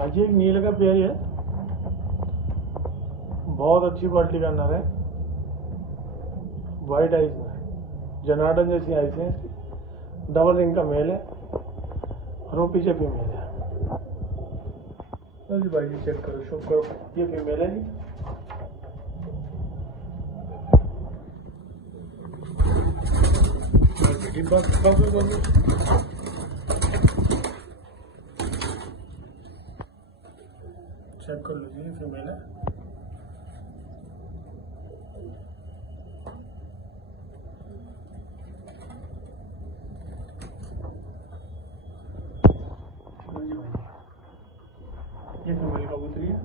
आज एक नील का पेयर है, बहुत अच्छी क्वालिटी का नर है। वाइट आइज में जनार्दन जैसी आइज है। डबल रिंग का मेल है और वो पीछे फीमेल है। जी भाई जी चेक करो, शो करो, ये फीमेल है जी। चेक कर लीजिए, फीमेल है। ये फीमेल कबूतरी है।